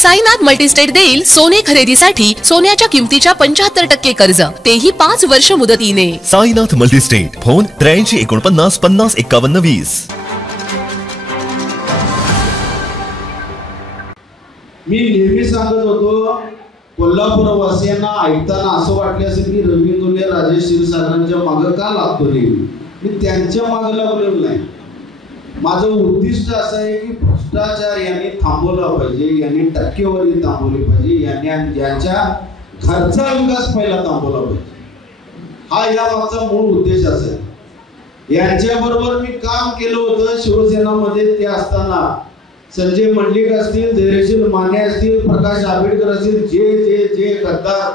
Sainath multi-state देईल सोने खरेदीसाठी सोन्याच्या किमतीच्या 75% कर्ज, तेही 5 वर्ष मुदतीने. साईनाथ मल्टीस्टेट. फोन 83 49 50 51 20. मी नेहमी सांगत होतो, कोल्हापूर वासियांना ऐकताना असं वाटले असेल की रवींद्र राजेश क्षीरसागरांच्या मागे का लागतो नाही. मी त्यांच्या मागे लागलेलो नाही. माझं उद्दिष्ट असं आहे की भ्रष्टाचार यांनी थांबवला पाहिजे, यांनी टक्केवारी थांबवली पाहिजे, यांनी यांच्या घरचा विकास पहिला थांबवला पाहिजे. हा या मागचा मूळ उद्देश असेल. यांच्याबरोबर मी काम केलं होतं शिवसेनामध्ये. ते असताना संजय मंडलिक असतील, धैर्यशील माने असतील, प्रकाश आंबेडकर असतील, जे जे जे गद्दार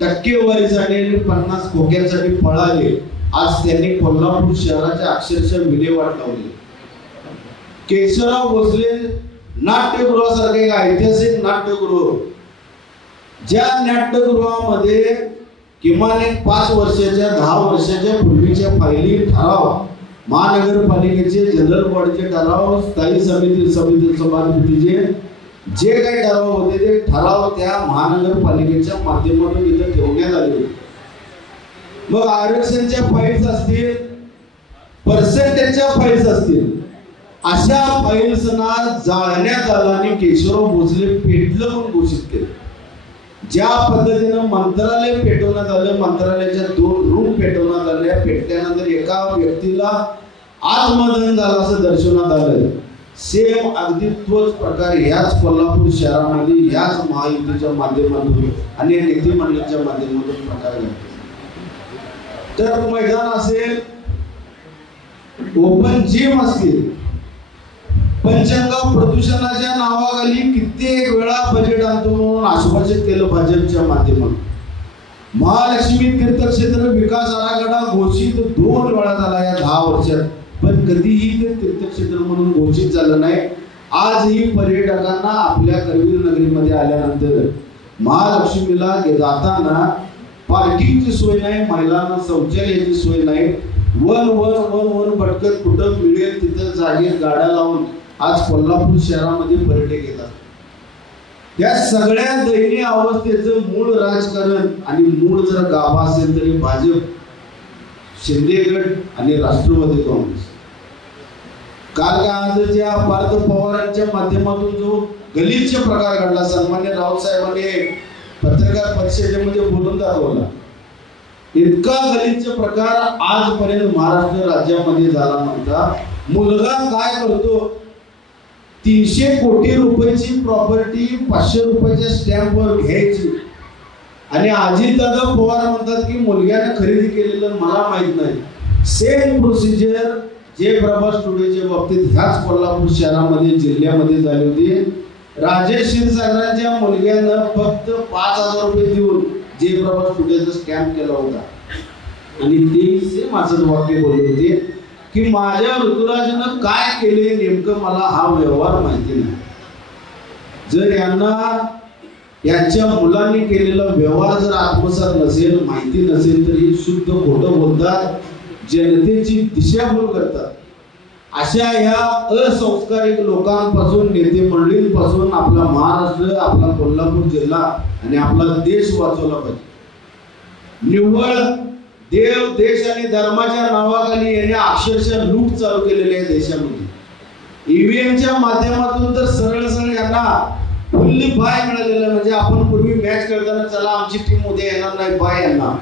टक्केवारीसाठी आणि 50 खोक्यांसाठी पळाले, आज त्यांनी कोल्हापूर शहराच्या अक्षरशः विल्हेवाट लावली. केशवराव भोसले नाट्यगृहासारखे एक ऐतिहासिक नाट्यगृह, ज्या नाट्यगृहामध्ये किमान 5 वर्षाच्या 10 वर्षाच्या पूर्वीच्या फायली, ठराव, महानगरपालिकेचे जनरल बॉडीचे ठराव, स्थायी समिती सभापतीचे जे काही ठराव होते ते ठराव त्या महानगरपालिकेच्या माध्यमातून इथे ठेवण्यात आले. मग आरक्षणच्या फाईल्स असतील, पर्सेंटेजच्या फाईल्स असतील, अशा फाईल्सना जाळण्यात आला आणि केशवराव भोसले पेटलं म्हणून घोषित केलं. ज्या पद्धतीनं मंत्रालय पेटवण्यात आलं, मंत्रालयाच्या 2 रूम पेटवण्यात आल्या, पेटल्यानंतर एका व्यक्तीला आत्मदहन झालं असं दर्शवण्यात आलं. सेम अगदी तोच प्रकार याच कोल्हापूर शहरामध्ये याच महायुतीच्या माध्यमातून आणि नेते मंडळाच्या माध्यमातून प्रकार घडतो. तर मैदान असेल, ओपन जिम असतील, पंचगंगा प्रदूषणाच्या नावाखाली कित्येक वेळा बजेट आणतो म्हणून आश्वासित केलं भाजपच्या माध्यमातून. महालक्ष्मी तीर्थक्षेत्र विकास आराखडा घोषित 2 वेळा झाला या 10 वर्षात, पण कधीही ते तीर्थक्षेत्र म्हणून घोषित झालं नाही. आजही पर्यटकांना आपल्या करवीर नगरीमध्ये आल्यानंतर महालक्ष्मीला जाताना पार्किंगची सोय नाही, महिलांना शौचालयाची सोय नाही. वन भटकत कुठं मिळेल तिथं जागेत गाड्या लावून आज कोल्हापूर शहरामध्ये पर्यटक येतात. या सगळ्या दयनीय अवस्थेचं मूळ राजकारण आणि मूळ जर गाभा असेल तरी भाजप, शिंदे गट आणि राष्ट्रवादी काँग्रेस. काल का आज ज्या पार्थ पवारांच्या माध्यमातून जो गलिच्छ प्रकार घडला, सन्मान्य राऊत साहेबांनी पत्रकार परिषदेमध्ये बोलून दाखवला. इतका गलिच्छ प्रकार आजपर्यंत महाराष्ट्र राज्यामध्ये झाला नव्हता. मुलगा काय करतो, 300 कोटी रुपयाची प्रॉपर्टी 500 रुपयाच्या स्टॅम्पवर घ्यायची आणि अजितदादा पवार म्हणतात की मुलग्याने खरेदी केलेलं मला माहित नाही. सेम प्रोसिजर जयप्रभास टुडेच्या बाबतीत ह्याच कोल्हापूर शहरामध्ये जिल्ह्यामध्ये झाली होती. राजेश क्षीरसागरांच्या मुलग्यानं फक्त 5,000 रुपये देऊन जयप्रभास टुडेचा स्टॅम्प केला होता आणि ते सेम असंच वाक्य बोलले होते की माझ्या ऋतुराजानं काय केले नेमकं मला हा व्यवहार माहिती नाही. जर यांच्या मुलांनी केलेला व्यवहार जर आत्मसात नसेल, माहिती नसेल तर ही शुद्ध खोटं बोलतात, जनतेची दिशाभूल करतात. अशा या असंस्कारिक लोकांपासून, नेते मंडळींपासून आपला महाराष्ट्र, आपला कोल्हापूर जिल्हा आणि आपला देश वाचवला पाहिजे. निव्वळ देव, देश आणि धर्माच्या नावाखाली याने अक्षरशः लूट चालू केलेली आहे देशामध्ये. ईव्हीएमच्या माध्यमातून तर सरळ यांना फुल्ली बाय मिळालेलं. म्हणजे आपण पूर्वी मॅच खेळताना चला आमची टीम उद्या येणार नाही बाय, यांना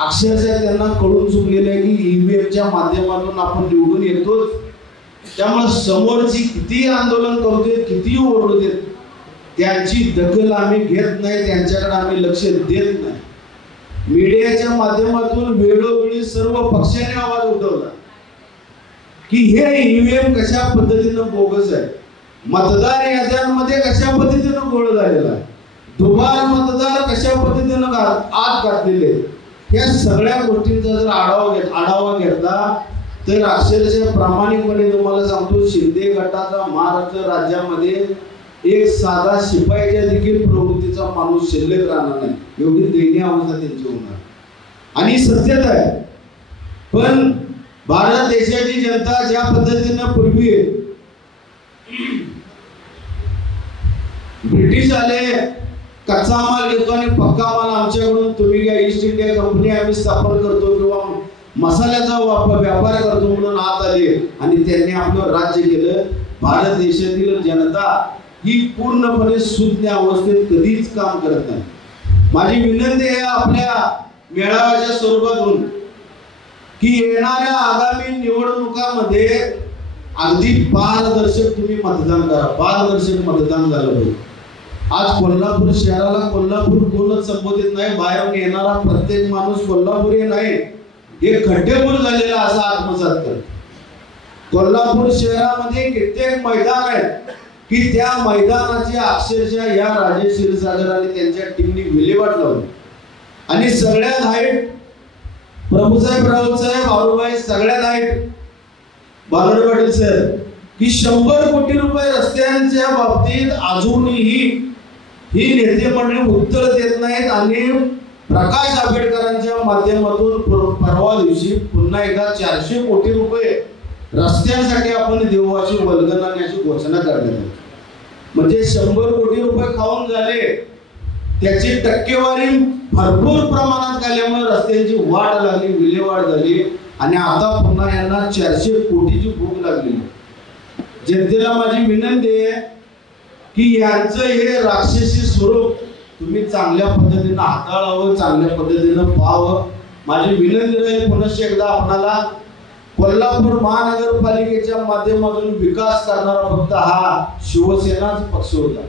अक्षरशः त्यांना कळून चुकलेलं आहे की ईव्हीएमच्या माध्यमातून आपण निवडून येतोच. त्यामुळे समोरची किती आंदोलन करू देत, किती ओरडू देत, त्यांची दखल आम्ही घेत नाही, त्यांच्याकडे आम्ही लक्ष देत नाही. मीडियाच्या माध्यमातून वेळोवेळी सर्व पक्षांनी आवाज उठवला की हे ईव्हीएम कशा पद्धतीनं बोगस आहे, मतदार याद्यांमध्ये कशा पद्धतीनं गोळ झालेला आहे, दुबार मतदार कशा पद्धतीनं आत घातलेले. या सगळ्या गोष्टींचा जर आढावा घेतला तर अक्षरशः प्रामाणिकपणे तुम्हाला सांगतो, शिंदे गटाचा महाराष्ट्र राज्यामध्ये एक साधा शिपाईच्या देखील प्रवृत्तीचा माणूस शिल्लक राहणार नाही, एवढी दयनीय अवस्था त्यांची होणार. आणि सत्यता आहे. पण भारत देशाची जनता ज्या पद्धतीनं पूर्वी ब्रिटिश आले, कच्चा माल घेतो आणि पक्का माल आमच्याकडून तुम्ही या ईस्ट इंडिया कंपनी आम्ही स्थापन करतो किंवा मसाल्याचा व्यापार करतो म्हणून आत आले आणि त्यांनी आपलं राज्य केलं. भारत देशातील जनता ही पूर्णपणे शून्य अवस्थेत कधीच काम करत नाही. माझी विनंती आहे आपल्या मेळाव्याच्या स्वरूपातून की येणाऱ्या आगामी निवडणुकामध्ये अगदी पारदर्शक तुम्ही मतदान करा. पारदर्शक मतदान झालं पाहिजे. आज कोल्हापूर शहराला कोल्हापूर कोणच संबोधित नाही. बाहेरून येणारा प्रत्येक माणूस कोल्हापुरी नाही, हे खड्डेपूर झालेला असा आत्मसात कर. कोल्हापूर शहरामध्ये कित्येक मैदान आहेत की त्या मैदानाची अक्षरशः या राजेश क्षीरसागर आणि त्यांच्या टीमनी विल्हेवाट लावली. आणि सगळ्यात हाईट प्रभूसाहेब राऊत साहेब औरुबाई, सगळ्यात हाईट बालवडे पाटील सर की 100 कोटी रुपये रस्त्यांच्या बाबतीत अजूनही ही नेते मंडळी उत्तर देत नाहीत. आणि प्रकाश आंबेडकरांच्या माध्यमातून परवा दिवशी पुन्हा एकदा 400 कोटी रुपये रस्त्यांसाठी आपण देऊ अशी वल्गना आणि अशी घोषणा करण्यात आली. म्हणजे 100 कोटी रुपये खाऊन झाले, त्याची टक्केवारी भरपूर प्रमाणात आल्यामुळे रस्त्यांची वाट लागली, विल्हेवाट झाली आणि आता पुन्हा यांना 400 कोटीची भूक लागली. जनतेला माझी विनंती आहे की यांचं हे राक्षसी स्वरूप तुम्ही चांगल्या पद्धतीने हाताळावं, चांगल्या पद्धतीने पाहावं. माझी विनंती राहील पुनश्च एकदा आपणाला कोल्हापूर महानगरपालिकेच्या माध्यमातून विकास करणारा फक्त हा शिवसेनाच पक्ष होता.